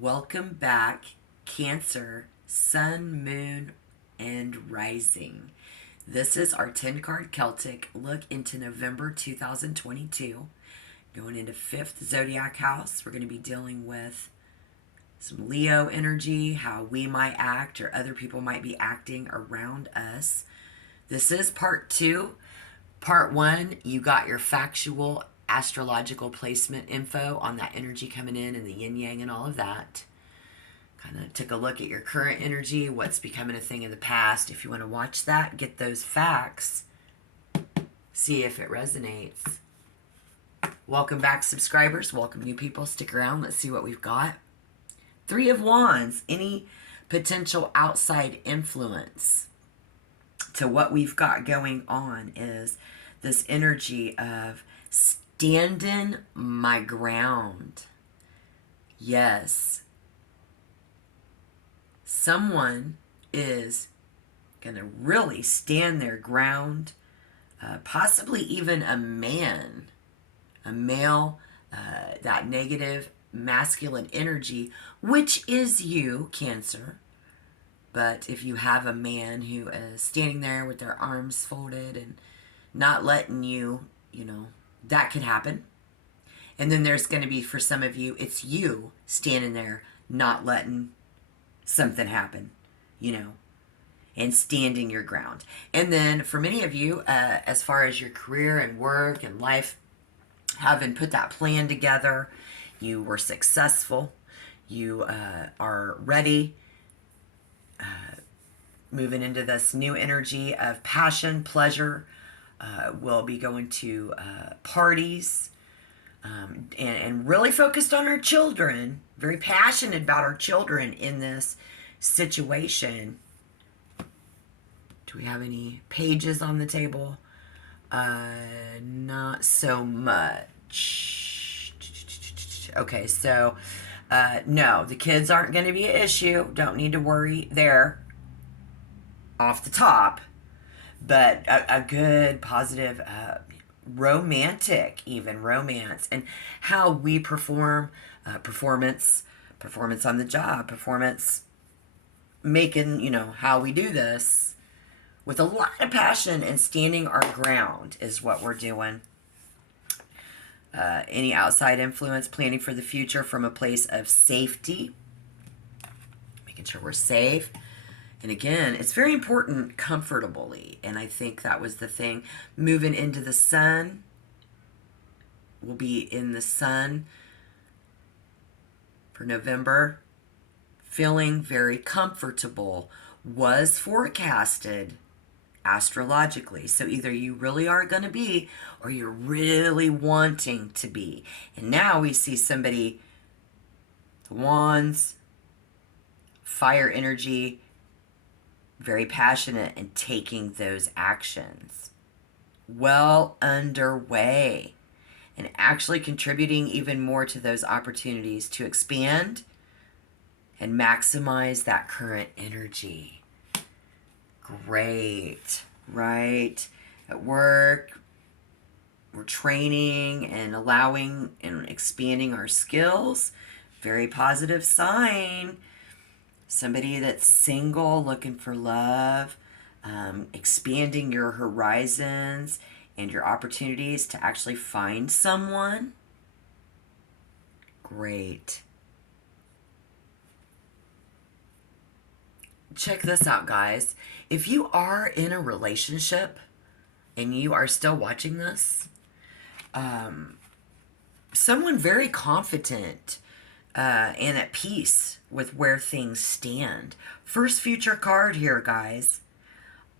Welcome back, Cancer, Sun, Moon, and Rising. This is our 10 card Celtic look into November 2022. Going into 5th zodiac house, we're going to be dealing with some Leo energy, how we might act or other people might be acting around us. This is part 2. Part 1, you got your factual astrological placement info on that energy coming in and the yin yang and all of that. Kind of took a look at your current energy, what's becoming a thing in the past. If you want to watch that, get those facts, see if it resonates. Welcome back, subscribers. Welcome, new people. Stick around. Let's see what we've got. 3 of Wands. Any potential outside influence to what we've got going on is this energy of standing my ground. Yes. Someone is going to really stand their ground, possibly even a man, a male, that negative masculine energy, which is you, Cancer. But if you have a man who is standing there with their arms folded and not letting you, that could happen. And then there's going to be, for some of you, it's you standing there not letting something happen, and standing your ground. And then for many of you, as far as your career and work and life, having put that plan together, you were successful, you are ready, moving into this new energy of passion, pleasure. We'll be going to parties, and really focused on our children, very passionate about our children in this situation. Do we have any pages on the table? Not so much. Okay, so no, the kids aren't going to be an issue. Don't need to worry there off the top. But a good, positive, romantic, even romance, and how we perform, performance on the job, performance making, how we do this with a lot of passion and standing our ground is what we're doing. Any outside influence, planning for the future from a place of safety, making sure we're safe. And again, it's very important comfortably. And I think that was the thing. Moving into the sun. We'll be in the sun for November. Feeling very comfortable was forecasted astrologically. So either you really are going to be or you're really wanting to be. And now we see somebody, the wands, fire energy, very passionate and taking those actions. Well underway and actually contributing even more to those opportunities to expand and maximize that current energy. Great, right? At work, we're training and allowing and expanding our skills. Very positive sign. Somebody that's single, looking for love, expanding your horizons and your opportunities to actually find someone. Great. Check this out, guys. If you are in a relationship and you are still watching this, someone very confident and at peace with where things stand. First future card here, guys.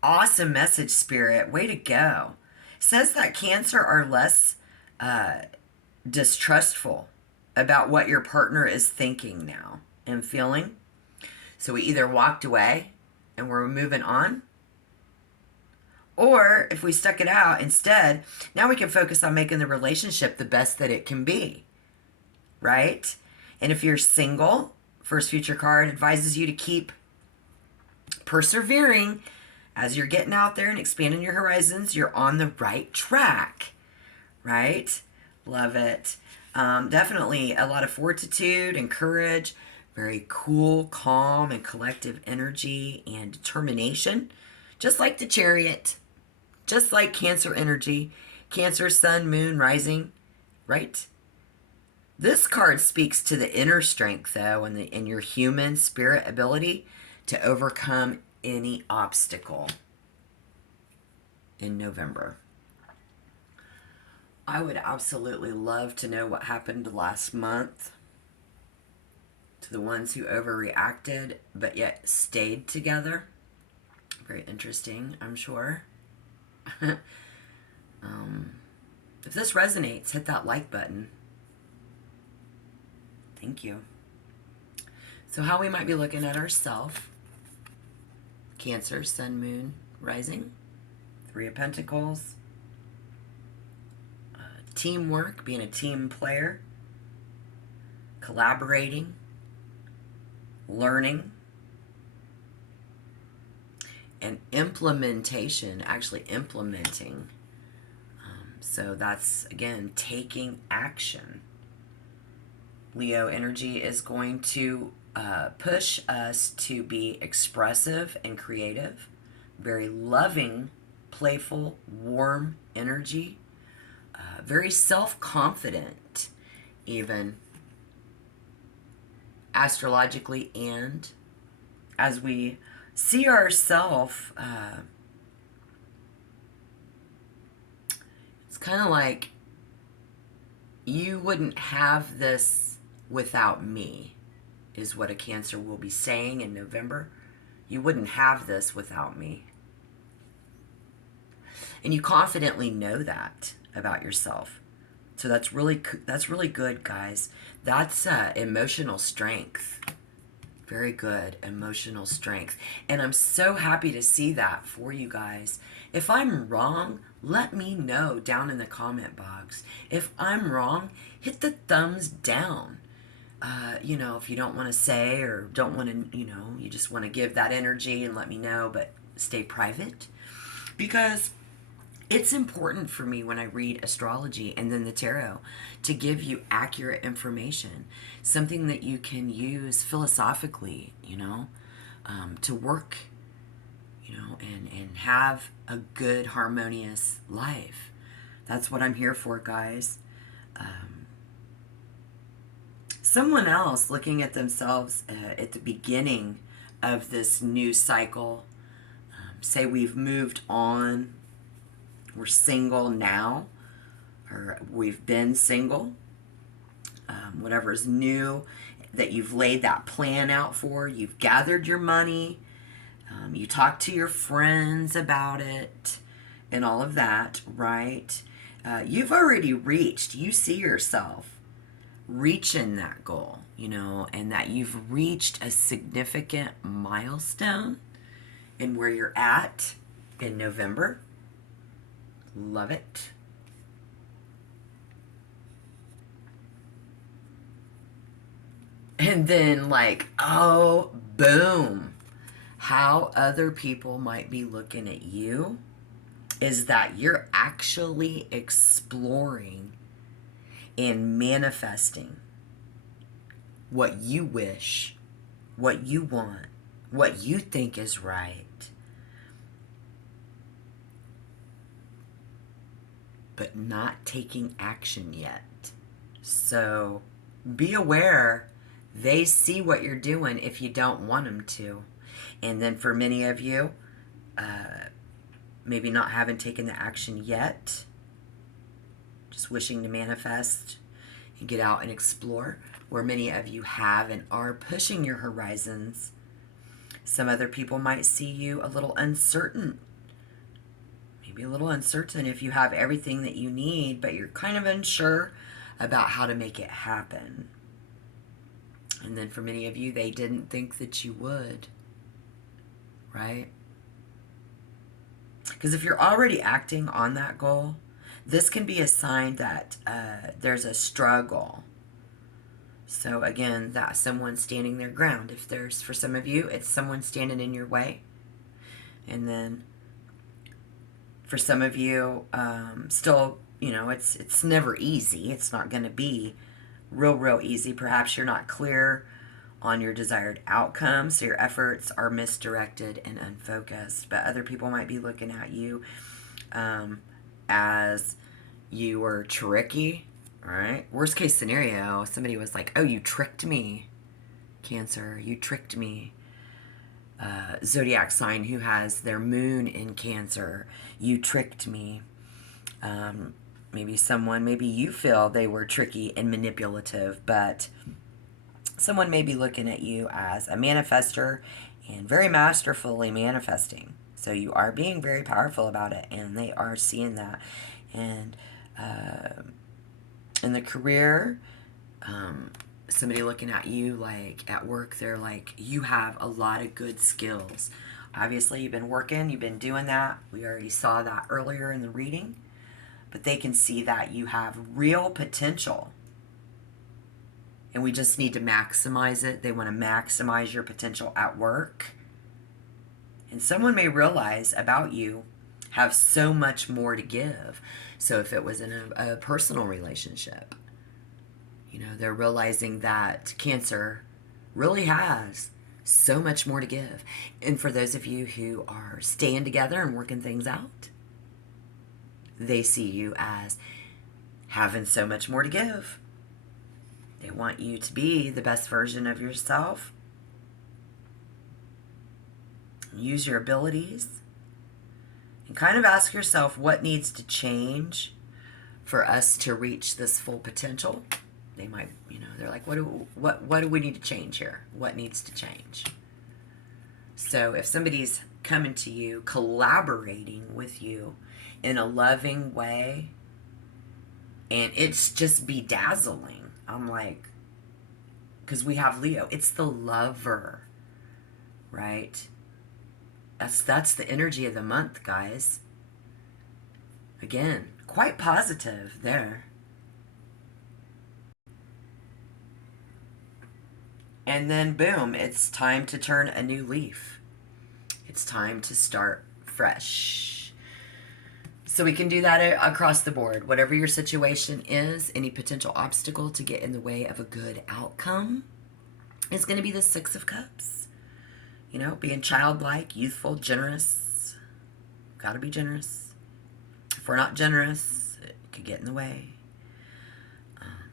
Awesome message, Spirit. Way to go. Says that Cancer are less distrustful about what your partner is thinking now and feeling. So we either walked away and we're moving on, or if we stuck it out instead, now we can focus on making the relationship the best that it can be, right? And if you're single, first future card advises you to keep persevering as you're getting out there and expanding your horizons. You're on the right track, right? Love it. Definitely a lot of fortitude and courage, Very cool, calm, and collective energy and determination. Just like the Chariot. Just like Cancer energy. Cancer, Sun, Moon, Rising. Right? This card speaks to the inner strength, though, and your human spirit ability to overcome any obstacle in November. I would absolutely love to know what happened last month to the ones who overreacted but yet stayed together. Very interesting, I'm sure. If this resonates, hit that like button. Thank you. So how we might be looking at ourselves. Cancer, Sun, Moon, Rising. Three of Pentacles. Teamwork, being a team player. Collaborating. Learning. And implementation, actually implementing. So that's, again, taking action. Leo energy is going to push us to be expressive and creative. Very loving, playful, warm energy. Very self-confident, even astrologically, and as we see ourselves, it's kind of like you wouldn't have this without me, is what a Cancer will be saying in November. You wouldn't have this without me. And you confidently know that about yourself. So that's really good, guys. That's emotional strength. Very good emotional strength. And I'm so happy to see that for you guys. If I'm wrong, let me know down in the comment box. If I'm wrong, hit the thumbs down. If you don't want to say or don't want to, you just want to give that energy and let me know, but stay private. Because it's important for me when I read astrology and then the tarot to give you accurate information, something that you can use philosophically, to work, and have a good, harmonious life. That's what I'm here for, guys. Someone else looking at themselves at the beginning of this new cycle, say we've moved on, we're single now, or we've been single, whatever's new that you've laid that plan out for, you've gathered your money, you talked to your friends about it, and all of that, right? You've already reached, you see yourself reaching that goal, and that you've reached a significant milestone in where you're at in November. Love it. And then boom, how other people might be looking at you is that you're actually exploring and manifesting what you wish, what you want, what you think is right. But not taking action yet. So be aware, they see what you're doing if you don't want them to. And then for many of you, maybe not having taken the action yet, just wishing to manifest and get out and explore, where many of you have and are pushing your horizons. Some other people might see you a little uncertain. Maybe a little uncertain if you have everything that you need, but you're kind of unsure about how to make it happen. And then for many of you, they didn't think that you would, right? Because if you're already acting on that goal, this can be a sign that there's a struggle. So again, that's someone standing their ground. If there's, for some of you, it's someone standing in your way. And then for some of you, still, it's never easy. It's not going to be real easy. Perhaps you're not clear on your desired outcome, so your efforts are misdirected and unfocused. But other people might be looking at you as you were tricky, right? Worst case scenario, somebody was like, oh, you tricked me, Cancer, you tricked me. Zodiac sign who has their moon in Cancer, you tricked me. Maybe you feel they were tricky and manipulative, but someone may be looking at you as a manifester and very masterfully manifesting. So you are being very powerful about it, and they are seeing that. And in the career, somebody looking at you like at work, they're like, you have a lot of good skills. Obviously, you've been working, you've been doing that. We already saw that earlier in the reading. But they can see that you have real potential. And we just need to maximize it. They want to maximize your potential at work. And someone may realize about you have so much more to give. So if it was in a personal relationship, they're realizing that Cancer really has so much more to give. And for those of you who are staying together and working things out, they see you as having so much more to give. They want you to be the best version of yourself. Use your abilities. And kind of ask yourself what needs to change for us to reach this full potential. They might, they're like, what do we need to change here? What needs to change? So if somebody's coming to you, collaborating with you in a loving way, and it's just bedazzling, I'm like, because we have Leo, it's the lover, right? That's the energy of the month, guys. Again, quite positive there. And then boom, it's time to turn a new leaf. It's time to start fresh. So we can do that across the board. Whatever your situation is, any potential obstacle to get in the way of a good outcome is going to be the Six of Cups. Being childlike, youthful, generous. Got to be generous. If we're not generous, it could get in the way.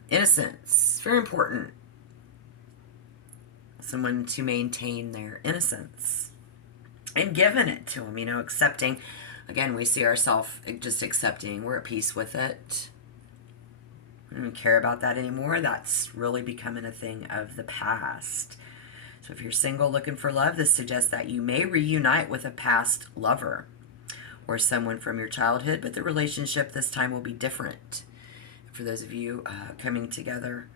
Innocence, very important. Someone to maintain their innocence and giving it to them, accepting. Again, we see ourselves just accepting. We're at peace with it. I don't care about that anymore. That's really becoming a thing of the past. So if you're single looking for love, this suggests that you may reunite with a past lover or someone from your childhood, but the relationship this time will be different. For those of you coming together,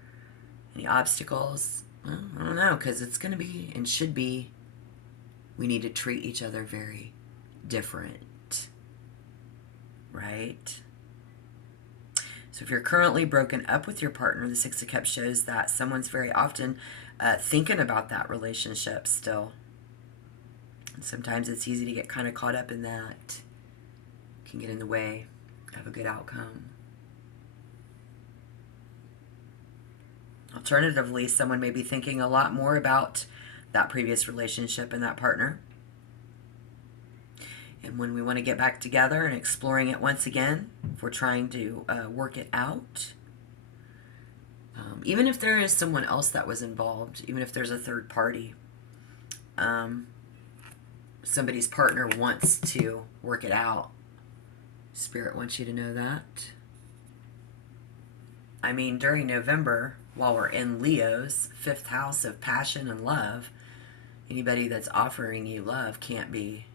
any obstacles? Well, I don't know, because it's going to be and should be, we need to treat each other very different, right? So if you're currently broken up with your partner, the Six of Cups shows that someone's very often thinking about that relationship still. And sometimes it's easy to get kind of caught up in that. Can get in the way of a good outcome. Alternatively, someone may be thinking a lot more about that previous relationship and that partner. And when we want to get back together and exploring it once again, if we're trying to work it out, even if there is someone else that was involved, even if there's a third party, somebody's partner wants to work it out. Spirit wants you to know that. I mean, during November, while we're in Leo's 5th house of passion and love, anybody that's offering you love can't be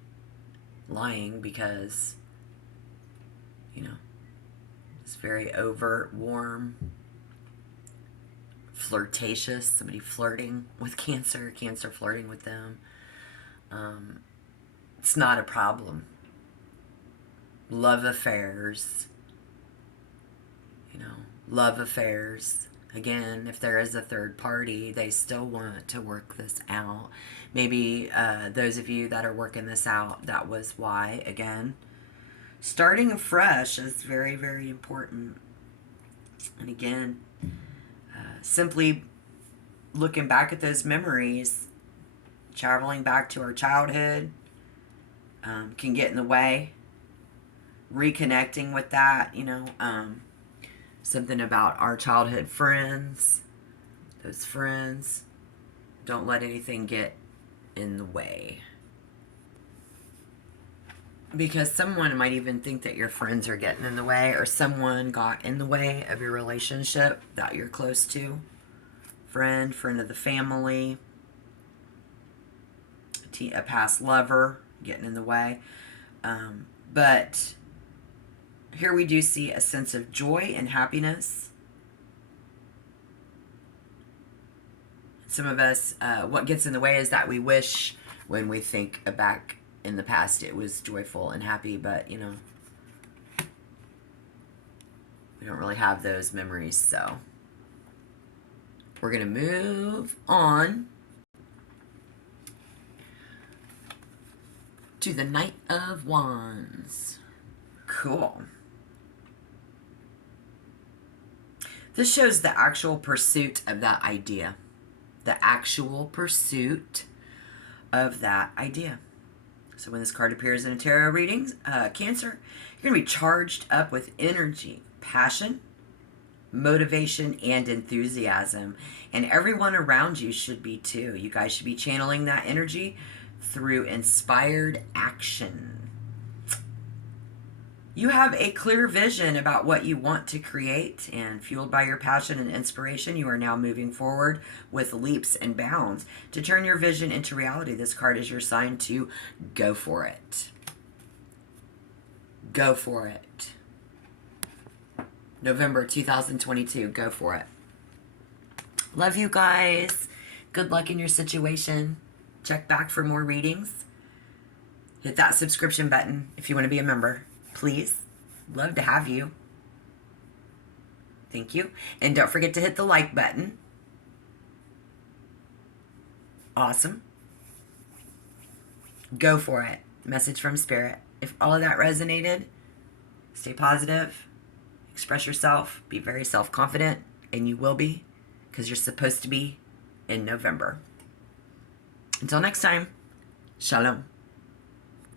lying, because it's very overt, warm, flirtatious. Somebody flirting with Cancer flirting with them. It's not a problem. Love affairs, love affairs. Again, if there is a third party, they still want to work this out. Maybe those of you that are working this out, that was why. Again, starting fresh is very, very important. And again, simply looking back at those memories, traveling back to our childhood, can get in the way. Reconnecting with that, something about our childhood friends, those friends. Don't let anything get in the way. Because someone might even think that your friends are getting in the way, or someone got in the way of your relationship that you're close to. Friend of the family, a past lover getting in the way. But here we do see a sense of joy and happiness. Some of us, what gets in the way is that we wish when we think back in the past it was joyful and happy, but we don't really have those memories, so we're going to move on to the Knight of Wands. Cool. This shows the actual pursuit of that idea. The actual pursuit of that idea. So when this card appears in a tarot reading, Cancer, you're going to be charged up with energy, passion, motivation, and enthusiasm. And everyone around you should be too. You guys should be channeling that energy through inspired action. You have a clear vision about what you want to create, and fueled by your passion and inspiration, you are now moving forward with leaps and bounds to turn your vision into reality. This card is your sign to go for it. Go for it. November 2022, go for it. Love you guys. Good luck in your situation. Check back for more readings. Hit that subscription button if you want to be a member. Please. Love to have you. Thank you. And don't forget to hit the like button. Awesome. Go for it. Message from Spirit. If all of that resonated, stay positive. Express yourself. Be very self-confident. And you will be, because you're supposed to be in November. Until next time, Shalom.